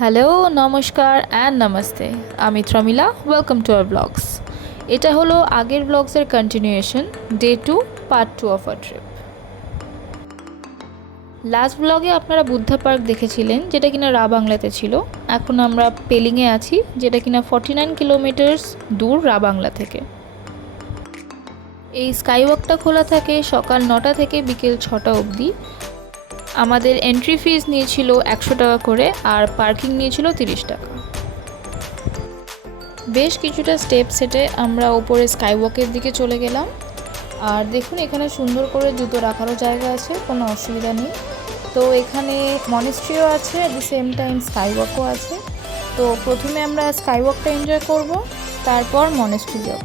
Hello, নমস্কার and নমস্তে। আমি Tromila, welcome to our blogs. এটা হলো আগের ব্লগসের continuation, day 2 part 2 of our trip. Last ব্লগে আপনারা বুদ্ধা পার্ক দেখেছিলেন, যেটা কিনা রা বাংলাতে ছিল। এখন আমরা পেলিংয়ে আছি, যেটা কিনা 49 কিলোমিটার্স দূর রা বাংলা থেকে। এই স্কাইওয়াকটা খোলা থাকে সকাল 9টা থেকে বিকেল 6টা অবধি। আমাদের এন্ট্রি ফিস নিয়েছিল 100 টাকা করে, আর পার্কিং নিয়েছিল 30 টাকা। বেশ কিছুটা স্টেপ সেটে আমরা ওপরে স্কাইওয়াকের দিকে চলে গেলাম। আর দেখুন, এখানে সুন্দর করে জুতো রাখারও জায়গা আছে, কোনো অসুবিধা নেই। তো এখানে মনেস্ট্রিও আছে, অ্যাট দ্য সেম টাইম স্কাইওয়াকও আছে। তো প্রথমে আমরা স্কাইওয়াকটা এনজয় করব, তারপর মনেস্ট্রি যাব।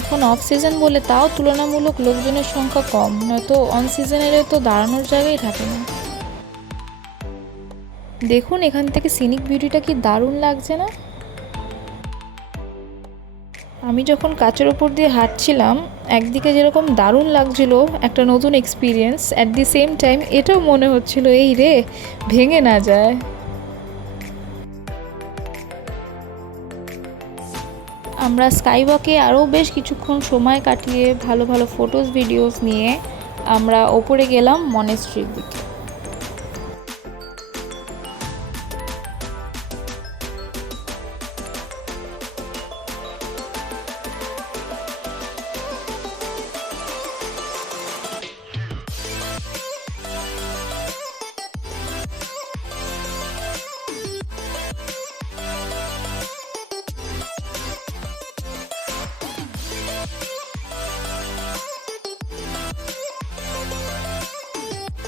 এখন অফ সিজন বলে তাও তুলনামূলক লোকজনের সংখ্যা কম, নয়তো অন সিজনের তো দাঁড়ানোর জায়গাই থাকে না। দেখুন এখান থেকে সিনিক বিউটিটা কি দারুণ লাগছে না? আমি যখন কাচের ওপর দিয়ে হাঁটছিলাম, একদিকে যেরকম দারুণ লাগছিল, একটা নতুন experience, at the same time এটাও মনে হচ্ছিল এই রে, ভেঙে না যায়। আমরা স্কাইওয়াকে আরও বেশ কিছুক্ষণ সময় কাটিয়ে ভালো ভালো ফটোস ভিডিওস নিয়ে আমরা ওপরে গেলাম মনেস্ট্রির দিকে।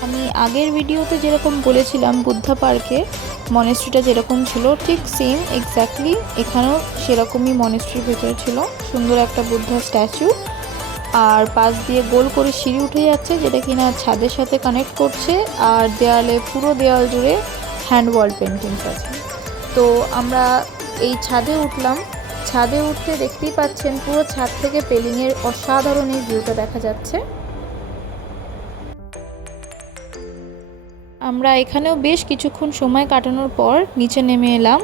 আমি আগের ভিডিওতে যেরকম বলেছিলাম বুদ্ধা পার্কে মনেস্ট্রিটা যেরকম ছিল, ঠিক সেম এক্স্যাক্টলি এখানেও সেরকমই মনেস্ট্রির ভেতরে ছিল। সুন্দর একটা বুদ্ধা স্ট্যাচু, আর পাশ দিয়ে গোল করে সিঁড়ি উঠে যাচ্ছে, যেটা কিনা ছাদের সাথে কানেক্ট করছে। আর দেয়ালে, পুরো দেয়াল জুড়ে হ্যান্ড ওয়াল পেন্টিংস আছে। তো আমরা এই ছাদে উঠলাম। ছাদে উঠতে দেখতেই পাচ্ছেন পুরো ছাদ থেকে পেলিংয়ের অসাধারণ এই ভিউটা দেখা যাচ্ছে। আমরা এখানেও বেশ কিছুক্ষণ সময় কাটানোর পর নিচে নেমে এলাম।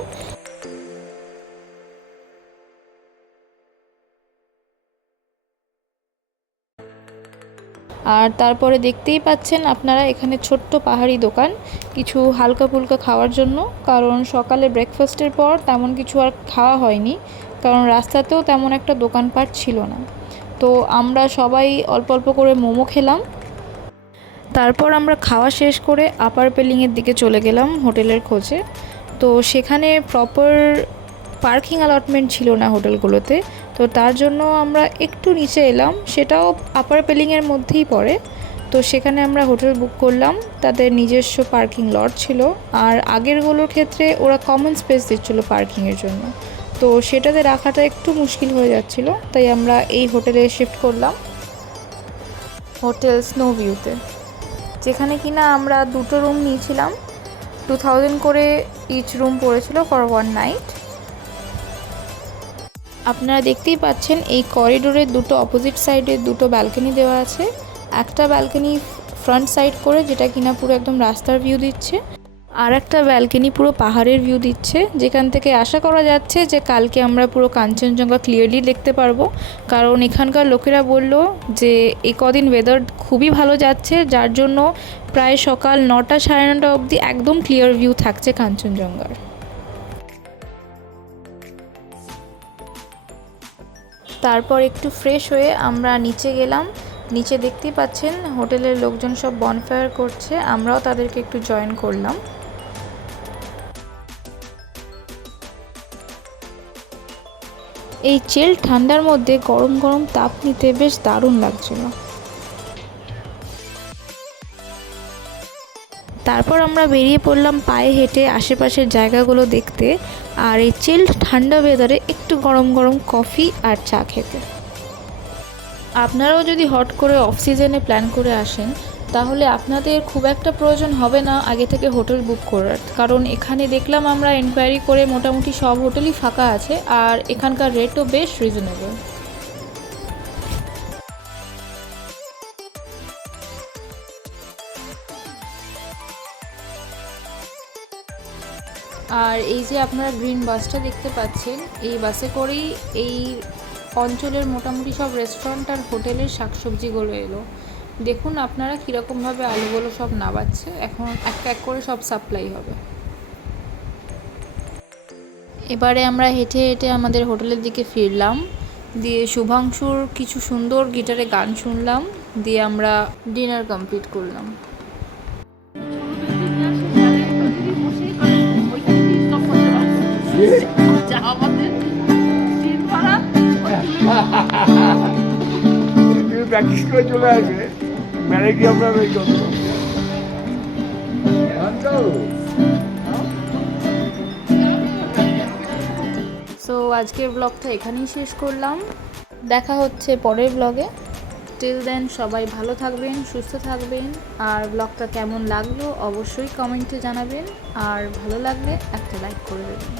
আর তারপরে দেখতেই পাচ্ছেন আপনারা এখানে ছোট্ট পাহাড়ি দোকান, কিছু হালকা ফুলকা খাওয়ার জন্য, কারণ সকালে ব্রেকফাস্টের পর তেমন কিছু আর খাওয়া হয়নি, কারণ রাস্তাতেও তেমন একটা দোকানপাট ছিল না। তো আমরা সবাই অল্প অল্প করে মোমো খেলাম। তারপর আমরা খাওয়া শেষ করে আপার পেলিংয়ের দিকে চলে গেলাম হোটেলের খোঁজে। তো সেখানে প্রপার পার্কিং অ্যালটমেন্ট ছিল না হোটেলগুলোতে, তো তার জন্য আমরা একটু নিচে এলাম, সেটাও আপার পেলিংয়ের মধ্যেই পড়ে। তো সেখানে আমরা হোটেল বুক করলাম, তাদের নিজস্ব পার্কিং লট ছিল। আর আগেরগুলোর ক্ষেত্রে ওরা কমন স্পেস দিচ্ছিলো পার্কিংয়ের জন্য, তো সেটাতে রাখাটা একটু মুশকিল হয়ে যাচ্ছিলো। তাই আমরা এই হোটেলে শিফট করলাম, হোটেল স্নো ভিউতে, যেখানে কিনা আমরা 2টো রুম নিয়েছিলাম। 2000 করে ইচ রুম পড়েছিল ফর 1 নাইট। আপনারা দেখতেই পাচ্ছেন এই করিডোরের দুটো অপোজিট সাইডে দুটো ব্যালকনি দেওয়া আছে। একটা ব্যালকনি ফ্রন্ট সাইড করে, যেটা কিনা পুরো একদম রাস্তার ভিউ দিচ্ছে, আর একটা ব্যালকনি পুরো পাহাড়ের ভিউ দিচ্ছে, যেখান থেকে আশা করা যাচ্ছে যে কালকে আমরা পুরো কাঞ্চনজঙ্ঘা ক্লিয়ারলি দেখতে পারবো। কারণ এখানকার লোকেরা বলল যে এই কদিন ওয়েদার খুবই ভালো যাচ্ছে, যার জন্য প্রায় সকাল 9টা সাড়ে 9টা অবধি একদম ক্লিয়ার ভিউ থাকছে কাঞ্চনজঙ্ঘার। তারপর একটু ফ্রেশ হয়ে আমরা নিচে গেলাম। নিচে দেখতেই পাচ্ছেন হোটেলের লোকজন সব বনফায়ার করছে, আমরাও তাদেরকে একটু জয়েন করলাম। এই চিল ঠান্ডার মধ্যে গরম গরম তাপ নিতে বেশ দারুণ লাগছিল। তারপর আমরা বেরিয়ে পড়লাম পায়ে হেঁটে আশেপাশের জায়গাগুলো দেখতে, আর এই চিল্ড ঠান্ডা ওয়েদারে একটু গরম গরম কফি আর চা খেতে। আপনারাও যদি হট করে অফ সিজনে প্ল্যান করে আসেন, তাহলে আপনাদের খুব একটা প্রয়োজন হবে না আগে থেকে হোটেল বুক করার, কারণ এখানে দেখলাম আমরা এনকোয়ারি করে মোটামুটি সব হোটেলই ফাঁকা আছে, আর এখানকার রেটও বেশ রিজনেবল। আর এই যে আপনারা গ্রিন বাসটা দেখতে পাচ্ছেন, এই বাসে করেই এই অঞ্চলের মোটামুটি সব রেস্টুরেন্ট আর হোটেলের শাকসবজিগুলো এলো। দেখুন আপনারা কীরকমভাবে আলুগুলো সব নাবাচ্ছে, এখন এক এক করে সব সাপ্লাই হবে। এবারে আমরা হেঁটে হেঁটে আমাদের হোটেলের দিকে ফিরলাম, দিয়ে শুভাংশুর কিছু সুন্দর গিটারে গান শুনলাম, দিয়ে আমরা ডিনার কমপ্লিট করলাম। প্র্যাকটিস করে চলে আসবে ম্যানেজি আপনার ওই জন্য। সো আজকের ব্লগটা এখানেই শেষ করলাম, দেখা হচ্ছে পরের ব্লগে। টিল দেন সবাই ভালো থাকবেন, সুস্থ থাকবেন, আর ব্লগটা কেমন লাগলো অবশ্যই কমেন্টে জানাবেন, আর ভালো লাগলে একটা লাইক করে দেবেন।